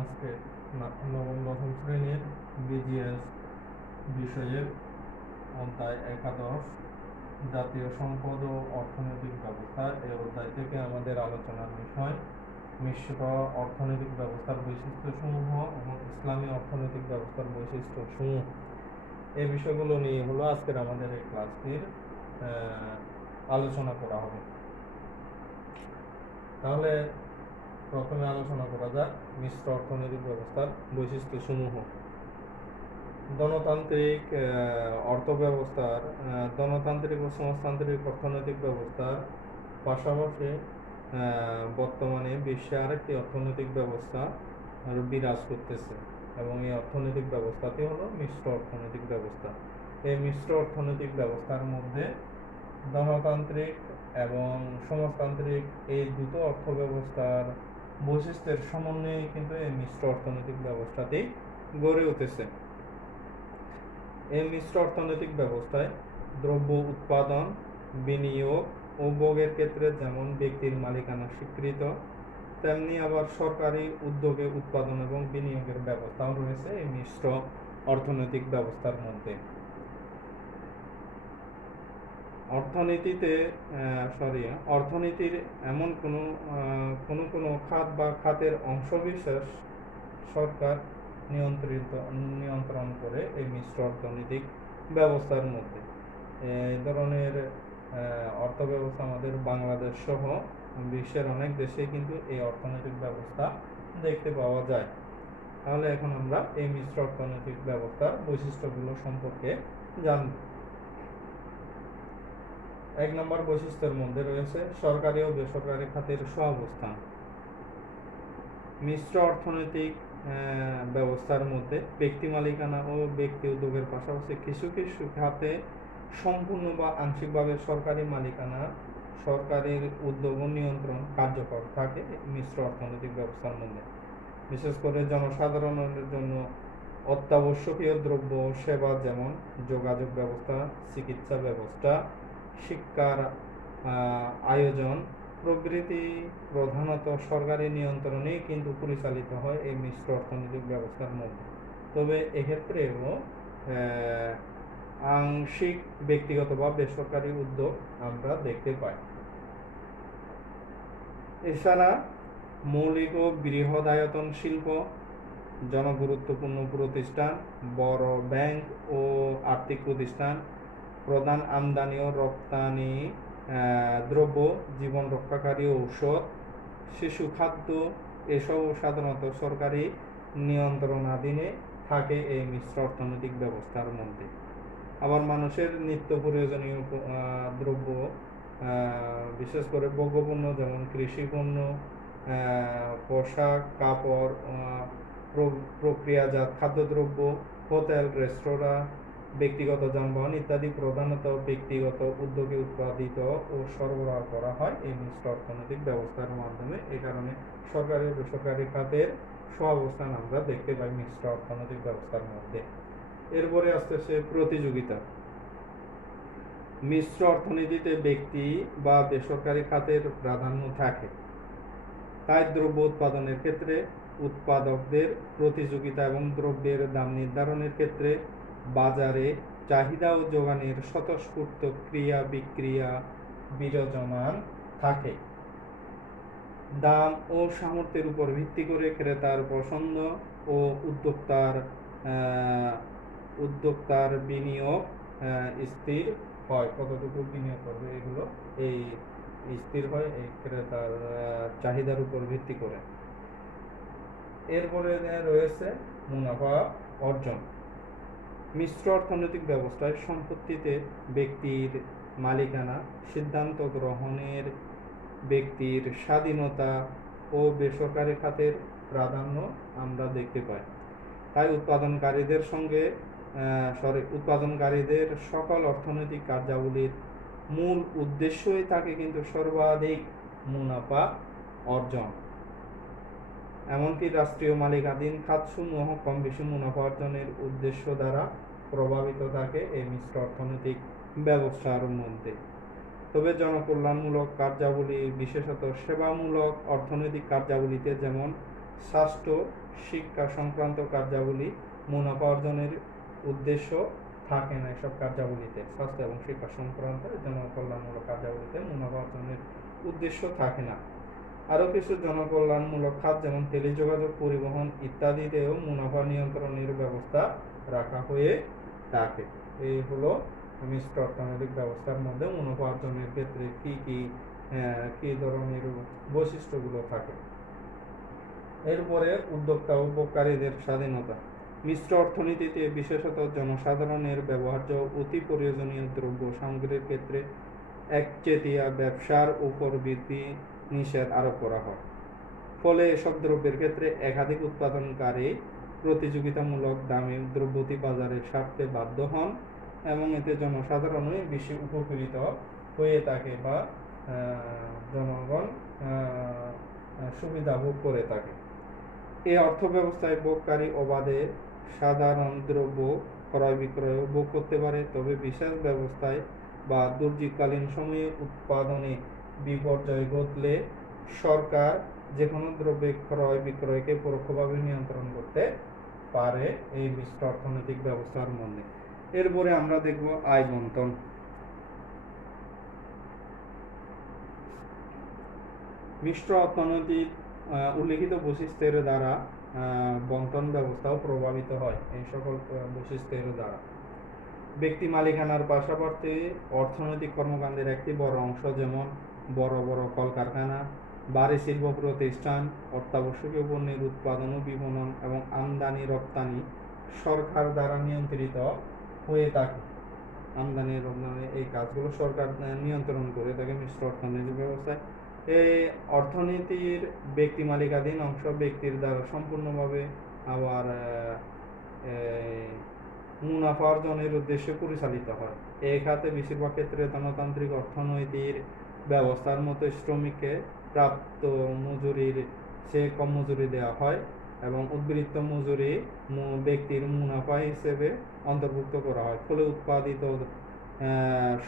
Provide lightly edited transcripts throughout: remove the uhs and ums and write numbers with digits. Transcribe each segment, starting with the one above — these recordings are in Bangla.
আজকে নবম দশম শ্রেণীর বিজিএস বিষয়ের অধ্যায় 11 জাতীয় সম্পদ ও অর্থনৈতিক ব্যবস্থা। এই অধ্যায় থেকে আমাদের আলোচনার বিষয় মিশ্র অর্থনৈতিক ব্যবস্থার বৈশিষ্ট্যসমূহ এবং ইসলামী অর্থনৈতিক ব্যবস্থার বৈশিষ্ট্যসমূহ। এই বিষয়গুলো নিয়ে হলো আজকের আমাদের এই ক্লাসটির আলোচনা করা হবে। তাহলে প্রথমে আলোচনা করা যাক মিশ্র অর্থনৈতিক ব্যবস্থার বৈশিষ্ট্যসমূহ। গণতান্ত্রিক অর্থব্যবস্থার গণতান্ত্রিক ও সমাজতান্ত্রিক অর্থনৈতিক ব্যবস্থার পাশাপাশি বর্তমানে বিশ্বে আরেকটি অর্থনৈতিক ব্যবস্থা বিরাজ করতেছে এবং এই অর্থনৈতিক ব্যবস্থাটি হলো মিশ্র অর্থনৈতিক ব্যবস্থা। এই মিশ্র অর্থনৈতিক ব্যবস্থার মধ্যে গণতান্ত্রিক এবং সমাজতান্ত্রিক এই দুটো অর্থ ব্যবস্থার বৈশিষ্ট্যের সমন্বয়ে কিন্তু এই মিশ্র অর্থনৈতিক ব্যবস্থাটি গড়ে উঠেছে। এই মিশ্র অর্থনৈতিক ব্যবস্থায় দ্রব্য উৎপাদন, বিনিয়োগ ও ভোগের ক্ষেত্রে যেমন ব্যক্তির মালিকানা স্বীকৃত, তেমনি আবার সরকারি উদ্যোগে উৎপাদন এবং বিনিয়োগের ব্যবস্থাও রয়েছে এই মিশ্র অর্থনৈতিক ব্যবস্থার মধ্যে। অর্থনীতির এমন কোনো খাত বা খাতের অংশবিশেষ সরকার নিয়ন্ত্রণ করে এই মিশ্র অর্থনৈতিক ব্যবস্থার মধ্যে। এই ধরনের অর্থ ব্যবস্থা আমাদের বাংলাদেশ সহ বিশ্বের অনেক দেশে কিন্তু এই অর্থনৈতিক ব্যবস্থা দেখতে পাওয়া যায়। তাহলে এখন আমরা এই মিশ্র অর্থনৈতিক ব্যবস্থার বৈশিষ্ট্যগুলো সম্পর্কে জানব। 1 নম্বর বৈশিষ্ট্যের মধ্যে রয়েছে সরকারি ও বেসরকারি খাতের সহাবস্থান। মিশ্র অর্থনৈতিক ব্যবস্থার মধ্যে ব্যক্তি মালিকানা ও ব্যক্তি উদ্যোগের পাশাপাশি কিছু কিছু খাতে সম্পূর্ণ বা আংশিকভাবে সরকারি মালিকানা, সরকারের উদ্যোগ ও নিয়ন্ত্রণ কার্যকর থাকে মিশ্র অর্থনৈতিক ব্যবস্থার মধ্যে। বিশেষ করে জনসাধারণের জন্য অত্যাবশ্যকীয় দ্রব্য সেবা যেমন যোগাযোগ ব্যবস্থা, চিকিৎসা ব্যবস্থা, শিক্ষার আয়োজন প্রভৃতি প্রধানত সরকারি নিয়ন্ত্রণেই কিন্তু পরিচালিত হয় এই মিশ্র অর্থনৈতিক ব্যবস্থার মধ্যে। তবে এক্ষেত্রেও আংশিক ব্যক্তিগত বা বেসরকারি উদ্যোগ আমরা দেখতে পাই। এছাড়া মৌলিক ও বৃহদায়তন শিল্প, জনগুরুত্বপূর্ণ প্রতিষ্ঠান, বড় ব্যাংক ও আর্থিক প্রতিষ্ঠান, প্রধান আমদানি ও রপ্তানি দ্রব্য, জীবন রক্ষাকারী ঔষধ, শিশু খাদ্য এসব সাধারণত সরকারি নিয়ন্ত্রণাধীনে থাকে এই মিশ্র অর্থনৈতিক ব্যবস্থার মধ্যে। আবার মানুষের নিত্য প্রয়োজনীয় দ্রব্য, বিশেষ করে ভোগ্যপণ্য যেমন কৃষিপণ্য, পোশাক, কাপড়, প্রক্রিয়াজাত খাদ্যদ্রব্য, হোটেল, রেস্তোরাঁ, ব্যক্তিগত যানবাহন ইত্যাদি প্রধানত ব্যক্তিগত উদ্যোগে উৎপাদিত ও সরবরাহ করা হয় এই মিশ্র অর্থনৈতিক ব্যবস্থার মাধ্যমে। এই কারণে সরকারি ও বেসরকারি খাতের সহাবস্থান আমরা দেখতে পাই মিশ্র অর্থনৈতিক ব্যবস্থার মধ্যে। এরপরে আসতেছে প্রতিযোগিতা। মিশ্র অর্থনীতিতে ব্যক্তি বা বেসরকারি খাতের প্রাধান্য থাকে, তাই দ্রব্য উৎপাদনের ক্ষেত্রে উৎপাদকদের প্রতিযোগিতা এবং দ্রব্যের দাম নির্ধারণের ক্ষেত্রে বাজারে চাহিদা ও যোগানের স্বতঃস্ফূর্ত ক্রিয়া বিক্রিয়া বিরাজমান থাকে। দাম ও সামর্থ্যের উপর ভিত্তি করে ক্রেতার পছন্দ ও উদ্যোক্তার বিনিয়োগ স্থির হয়। কতটুকু বিনিয়োগ করবে এগুলো এই স্থির হয় এই ক্রেতার চাহিদার উপর ভিত্তি করে। এরপরে রয়েছে মুনাফা অর্জন। মিশ্র অর্থনৈতিক ব্যবস্থায় সম্পত্তিতে ব্যক্তির মালিকানা, সিদ্ধান্ত গ্রহণের ব্যক্তির স্বাধীনতা ও বেসরকারি খাতের প্রাধান্য আমরা দেখতে পাই। তাই উৎপাদনকারীদের সকল অর্থনৈতিক কার্যাবলীর মূল উদ্দেশ্যই থাকে কিন্তু সর্বাধিক মুনাফা অর্জন। এমনকি রাষ্ট্রীয় মালিকানাধীন খাতসমূহ কম বেশি মুনাফা অর্জনের উদ্দেশ্য দ্বারা প্রভাবিত থাকে এই মিশ্র অর্থনৈতিক ব্যবস্থার মধ্যে। তবে জনকল্যাণমূলক কার্যাবলী, বিশেষত সেবামূলক অর্থনৈতিক কার্যাবলীতে যেমন স্বাস্থ্য শিক্ষা সংক্রান্ত কার্যাবলী মুনাফা অর্জনের উদ্দেশ্য থাকে না। এসব কার্যাবলীতে, স্বাস্থ্য এবং শিক্ষা সংক্রান্ত জনকল্যাণমূলক কার্যাবলীতে মুনাফা অর্জনের উদ্দেশ্য থাকে না। আরও কিছু জনকল্যাণমূলক খাত যেমন টেলিযোগাযোগ, পরিবহন ইত্যাদিতেও মুনাফা নিয়ন্ত্রণের ব্যবস্থা রাখা হয়ে থাকে। এই হলো মিশ্র অর্থনৈতিক ব্যবস্থার মধ্যে মুনাফা অর্জনের ক্ষেত্রে কি ধরনের বৈশিষ্ট্যগুলো থাকে। এরপরে উদ্যোক্তা ও ভোগকারীদের স্বাধীনতা। মিশ্র অর্থনীতিতে বিশেষত জনসাধারণের ব্যবহার্য অতি প্রয়োজনীয় দ্রব্য সামগ্রীর ক্ষেত্রে একচেটিয়া ব্যবসার উপর বিধি নিষেধ আরোপ করা হয়। ফলে এসব দ্রব্যের ক্ষেত্রে একাধিক উৎপাদনকারী প্রতিযোগিতামূলক দামে দ্রব্যটি বাজারে ছাড়তে বাধ্য হন এবং এতে জনসাধারণই বেশি উপকৃত হয়ে থাকে বা জনগণ সুবিধা ভোগ করে থাকে। এই অর্থব্যবস্থায় ভোগকারী অবাধে সাধারণ দ্রব্য ক্রয় বিক্রয় ভোগ করতে পারে, তবে বিশেষ ব্যবস্থায় বা দুর্যোগকালীন সময়ে উৎপাদনে বিপর্যয় ঘটলে সরকার যে কোনো দ্রব্যের ক্রয় বিক্রয়কে পরোক্ষভাবে নিয়ন্ত্রণ করতে পারে এই মিশ্র অর্থনৈতিক ব্যবস্থার মধ্যে। এরপরে আমরা দেখব আয় বন্টন। মিশ্র অর্থনৈতিক উল্লিখিত বৈশিষ্ট্যের দ্বারা বন্টন ব্যবস্থাও প্রভাবিত হয়। এই সকল বৈশিষ্ট্যের দ্বারা ব্যক্তি মালিকানার পাশাপাশি অর্থনৈতিক কর্মকাণ্ডের একটি বড় অংশ, যেমন বড় বড় কলকারখানা, ভারী শিল্প প্রতিষ্ঠান, অত্যাবশ্যকীয় পণ্যের উৎপাদন ও বিপণন এবং আমদানি রপ্তানি সরকার দ্বারা নিয়ন্ত্রিত হয়ে থাকে। আমদানি রপ্তানি এই কাজগুলো সরকার নিয়ন্ত্রণ করে থাকে মিশ্র অর্থনৈতিক ব্যবস্থায়। এই অর্থনীতির ব্যক্তি মালিকাধীন অংশ ব্যক্তির দ্বারা সম্পূর্ণভাবে আবার মুনাফা অর্জনের উদ্দেশ্যে পরিচালিত হয়। এই খাতে বেশিরভাগ ক্ষেত্রে গণতান্ত্রিক অর্থনৈতিক ব্যবস্থার মতো শ্রমিককে প্রাপ্ত মজুরির চেয়ে কম মজুরি দেওয়া হয় এবং উদ্বৃত্ত মজুরি ব্যক্তির মুনাফা হিসেবে অন্তর্ভুক্ত করা হয়। ফলে উৎপাদিত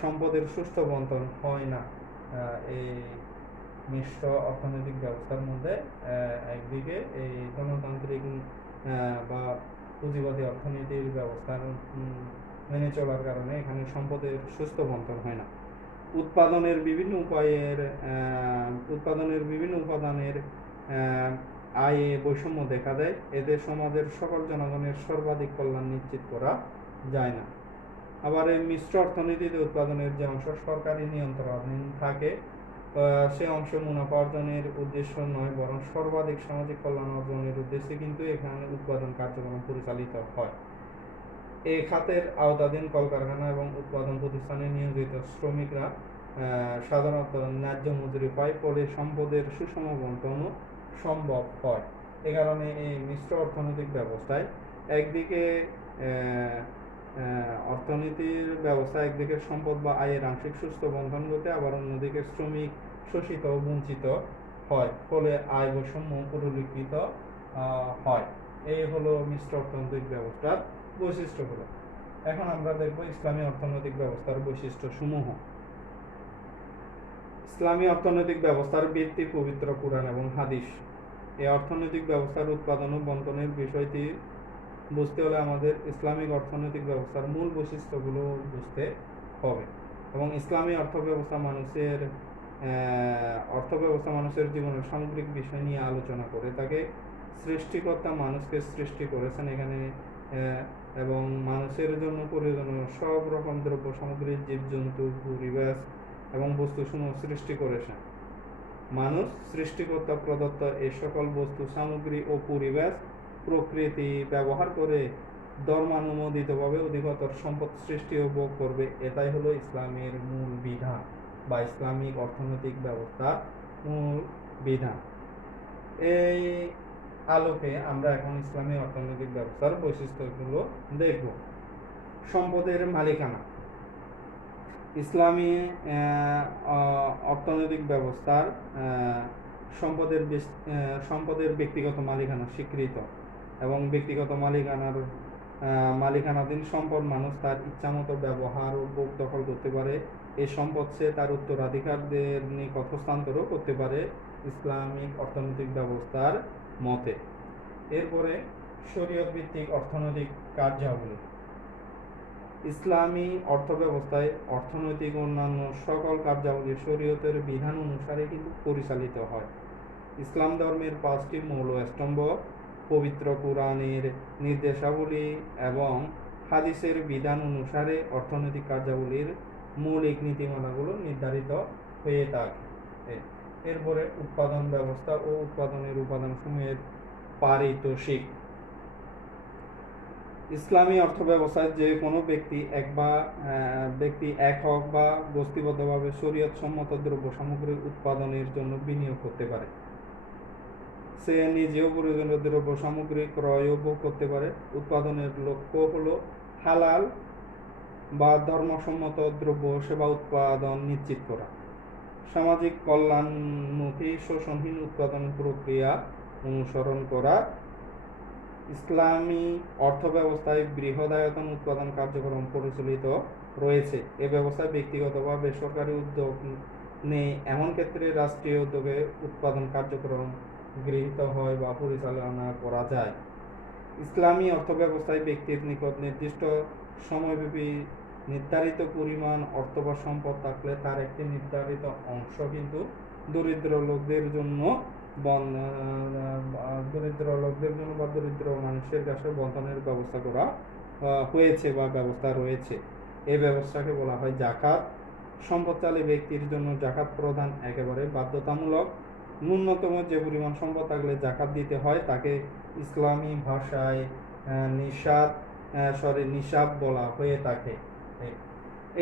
সম্পদের সুষ্ঠু বন্টন হয় না। এই মিশ্র অর্থনৈতিক ব্যবস্থার মধ্যে একদিকে এই গণতান্ত্রিক বা পুঁজিবাদী অর্থনীতির ব্যবস্থার মেনে চলার কারণে এখানে সম্পদের সুস্থ বন্টন হয় না। উৎপাদনের বিভিন্ন উপাদানের আয়ে বৈষম্য দেখা দেয়। এতে সমাজের সকল জনগণের সর্বাধিক কল্যাণ নিশ্চিত করা যায় না। আবার এই মিশ্র অর্থনীতিতে উৎপাদনের যে অংশ সরকারি নিয়ন্ত্রণাধীন থাকে, সে অংশ মুনাফা অর্জনের উদ্দেশ্য নয়, বরং সর্বাধিক সামাজিক কল্যাণ অর্জনের উদ্দেশ্যে কিন্তু এখানে উৎপাদন কার্যক্রম পরিচালিত হয়। এই খাতের আওতাধীন কলকারখানা এবং উৎপাদন প্রতিষ্ঠানে নিয়োজিত শ্রমিকরা সাধারণত ন্যায্য মজুরি পায়, ফলে সম্পদের সুষম বন্টনও সম্ভব হয়। এ কারণে এই মিশ্র অর্থনৈতিক ব্যবস্থায় একদিকে অর্থনীতির ব্যবস্থা একদিকে সম্পদ বা আয়ের আংশিক সুস্থ বন্টন ঘটে, আবার অন্যদিকে শ্রমিক শোষিত ও বঞ্চিত হয়, ফলে আয় বৈষম্য পরিলক্ষিত হয়। এই হলো মিশ্র অর্থনৈতিক ব্যবস্থার বৈশিষ্ট্যগুলো। এখন আমরা দেখব ইসলামী অর্থনৈতিক ব্যবস্থার বৈশিষ্ট্য সমূহ। ইসলামী অর্থনৈতিক ব্যবস্থার ভিত্তি পবিত্র কুরআন এবং হাদিস। এই অর্থনৈতিক ব্যবস্থার উৎপাদন ও বন্টনের বিষয়টি বুঝতে হলে আমাদের ইসলামিক অর্থনৈতিক ব্যবস্থার মূল বৈশিষ্ট্যগুলো বুঝতে হবে। এবং ইসলামী অর্থব্যবস্থা মানুষের জীবনের সামগ্রিক বিষয় নিয়ে আলোচনা করে থাকে। সৃষ্টিকর্তা মানুষকে সৃষ্টি করেছেন এখানে এবং মানুষের জন্য প্রয়োজনীয় সব রকম দ্রব্য সামগ্রী, জীবজন্তু, পরিবেশ এবং বস্তুসমূহ সৃষ্টি করেছেন। মানুষ সৃষ্টিকর্তা প্রদত্ত এই সকল বস্তু সামগ্রী ও পরিবেশ প্রকৃতি ব্যবহার করে ধর্মানুমোদিতভাবে অধিকতর সম্পদ সৃষ্টি ও ভোগ করবে। এটাই হলো ইসলামের মূল বিধান বা ইসলামিক অর্থনৈতিক ব্যবস্থার মূল বিধান। এই আলোকে আমরা এখন ইসলামী অর্থনৈতিক ব্যবস্থার বৈশিষ্ট্যগুলো দেখব। সম্পদের মালিকানা। ইসলামী অর্থনৈতিক ব্যবস্থার সম্পদের ব্যক্তিগত মালিকানা স্বীকৃত এবং ব্যক্তিগত মালিকানাধীন সম্পদ মানুষ তার ইচ্ছামতো ব্যবহার ও ভোগ দখল করতে পারে। এই সম্পদ সে তার উত্তরাধিকারদের নিকট হস্তান্তরও করতে পারে ইসলামিক অর্থনৈতিক ব্যবস্থার মতে। এরপরে শরীয়ত ভিত্তিক অর্থনৈতিক কার্যাবলী। ইসলামী অর্থব্যবস্থায় অর্থনৈতিক অন্যান্য সকল কার্যাবলী শরীয়তের বিধান অনুসারে কিন্তু পরিচালিত হয়। ইসলাম ধর্মের 5টি মৌল স্তম্ভ, পবিত্র কোরআনের নির্দেশাবলী এবং হাদিসের বিধান অনুসারে অর্থনৈতিক কার্যাবলীর মৌলিক নীতিমালাগুলো নির্ধারিত হয়ে থাকে। এরপরে উৎপাদন ব্যবস্থা ও উৎপাদনের উপাদানসমূহের পারিতোষিক। ইসলামী অর্থব্যবস্থায় যে কোনো ব্যক্তি একক বা গোষ্ঠীবদ্ধভাবে শরীয়তসম্মত দ্রব্য সামগ্রী উৎপাদনের জন্য বিনিয়োগ করতে পারে। সে নিজেও প্রয়োজনীয় দ্রব্য সামগ্রী ক্রয় ও ভোগ করতে পারে। উৎপাদনের লক্ষ্য হলো হালাল বা ধর্মসম্মত দ্রব্য সেবা উৎপাদন নিশ্চিত করা। সামাজিক কল্যাণমুখী শোষণহীন উৎপাদন প্রক্রিয়া অনুসরণ করা। ইসলামী অর্থব্যবস্থায় বৃহদায়তন উৎপাদন কার্যক্রম পরিচালিত রয়েছে। এ ব্যবস্থায় ব্যক্তিগত বা বেসরকারি উদ্যোগ নেই, এমন ক্ষেত্রে রাষ্ট্রীয় উদ্যোগে উৎপাদন কার্যক্রম গৃহীত হয় বা পরিচালনা করা যায়। ইসলামী অর্থব্যবস্থায় ব্যক্তির নিকট নির্দিষ্ট সময়ব্যাপী নির্ধারিত পরিমাণ অর্থ বা সম্পদ থাকলে তার একটি নির্ধারিত অংশ কিন্তু দরিদ্র লোকদের জন্য বা দরিদ্র মানুষের কাছে বন্টনের ব্যবস্থা করা হয়েছে বা ব্যবস্থা রয়েছে। এই ব্যবস্থাকে বলা হয় জাকাত। সম্পদশালী ব্যক্তির জন্য জাকাত প্রদান একেবারে বাধ্যতামূলক। ন্যূনতম যে পরিমাণ সম্পদ থাকলে জাকাত দিতে হয় তাকে ইসলামী ভাষায় নিসাব বলা হয়ে থাকে।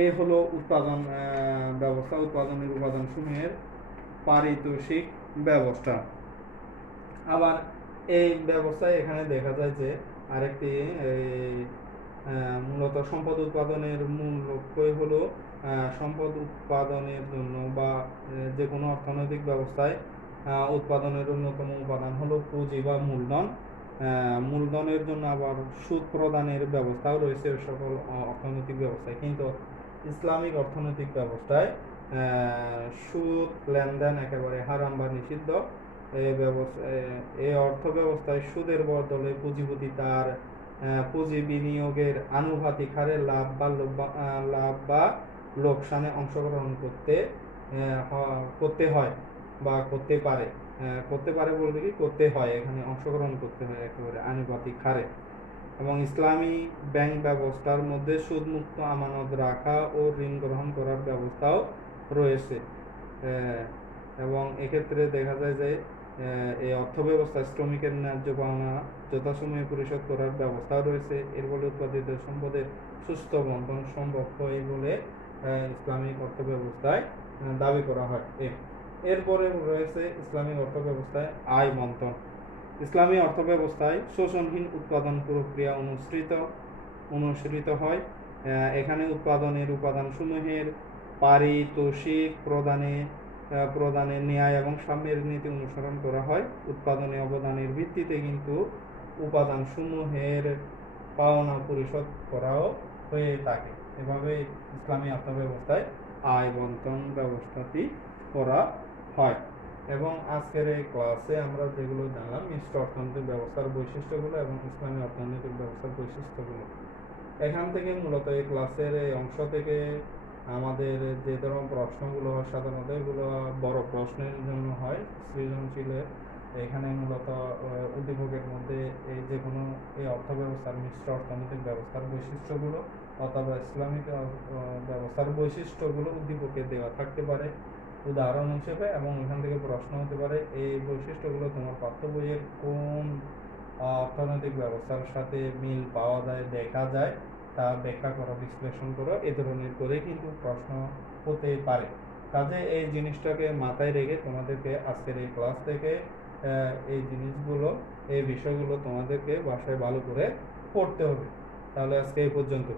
এই হলো উৎপাদন ব্যবস্থা, উৎপাদনের উপাদানসমূহের পারিতোষিক ব্যবস্থা। আবার এই ব্যবস্থায় এখানে দেখা যায় যে আরেকটি মূলত সম্পদ উৎপাদনের মূল লক্ষ্যই হলো সম্পদ উৎপাদনের জন্য বা যে কোনো অর্থনৈতিক ব্যবস্থায় উৎপাদনের অন্যতম উপাদান হলো পুঁজি বা মূলধন। মূলধনের জন্য আবার সুদ প্রদানের ব্যবস্থাও রয়েছে সকল অর্থনৈতিক ব্যবস্থায়, কিন্তু ইসলামিক অর্থনৈতিক ব্যবস্থায় সুদ লেনদেন একেবারে হারাম বা নিষিদ্ধ। এই অর্থ ব্যবস্থায় সুদের বদলে পুঁজিপতি তার পুঁজি বিনিয়োগের আনুপাতিক হারে লাভ বা লোকসানে অংশগ্রহণ করতে হয় বা করতে পারে বলতে কি করতে হয়, এখানে অংশগ্রহণ করতে হয় একেবারে আনুপাতিক হারে। এবং ইসলামী ব্যাংক ব্যবস্থার মধ্যে সুদমুক্ত আমানত রাখা ও ঋণ গ্রহণ করার ব্যবস্থাও রয়েছে। এবং এক্ষেত্রে দেখা যায় যে এই অর্থ ব্যবস্থায় শ্রমিকের ন্যায্য পাওনা যথাসময়ে পরিশোধ করার ব্যবস্থাও রয়েছে। এর ফলে উৎপাদিত সম্পদের সুস্থ বন্টন সম্ভব হয় বলে ইসলামিক অর্থ ব্যবস্থায় দাবি করা হয়। এরপরে রয়েছে ইসলামিক অর্থ ব্যবস্থায় আয় বন্টন। ইসলামী অর্থ ব্যবস্থায় শোষণহীন উৎপাদন প্রক্রিয়া অনুসৃত হয়। এখানে উৎপাদনের উপাদানসমূহের পারিতোষিক প্রদানে ন্যায় এবং সাম্যের নীতি অনুসরণ করা হয়। উৎপাদনে অবদানের ভিত্তিতে কিন্তু উপাদানসমূহের পাওনা পরিশোধ করাও হয়ে থাকে। এভাবে ইসলামী অর্থব্যবস্থায় আয় বন্টন ব্যবস্থাটি করা হয়। এবং আজকের এই ক্লাসে আমরা যেগুলো জানলাম মিশ্র অর্থনৈতিক ব্যবস্থার বৈশিষ্ট্যগুলো এবং ইসলামী অর্থনৈতিক ব্যবস্থার বৈশিষ্ট্যগুলো। এখান থেকে মূলত এই ক্লাসের এই অংশ থেকে আমাদের যে ধরনের প্রশ্নগুলো হয় সাধারণত এগুলো বড় প্রশ্নের জন্য হয়, সৃজনশীলের। এখানে মূলত উদ্দীপকের মধ্যে এই যে কোনো এই অর্থ ব্যবস্থার মিশ্র অর্থনৈতিক ব্যবস্থার বৈশিষ্ট্যগুলো অথবা ইসলামিক ব্যবস্থার বৈশিষ্ট্যগুলো উদ্দীপকে দেওয়া থাকতে পারে উদাহরণ হিসেবে, এবং এখান থেকে প্রশ্ন হতে পারে এই বৈশিষ্ট্যগুলো তোমার পাঠ্য বইয়ের কোন অর্থনৈতিক ব্যবস্থার সাথে মিল পাওয়া যায়, দেখা যায়, তা ব্যাখ্যা করো, বিশ্লেষণ করো। এ ধরনের করে কিন্তু প্রশ্ন হতে পারে। কাজে এই জিনিসটাকে মাথায় রেখে তোমাদেরকে আজকের এই ক্লাস থেকে এই বিষয়গুলো তোমাদেরকে বাসায় ভালো করে পড়তে হবে। তাহলে আজকে এই পর্যন্ত।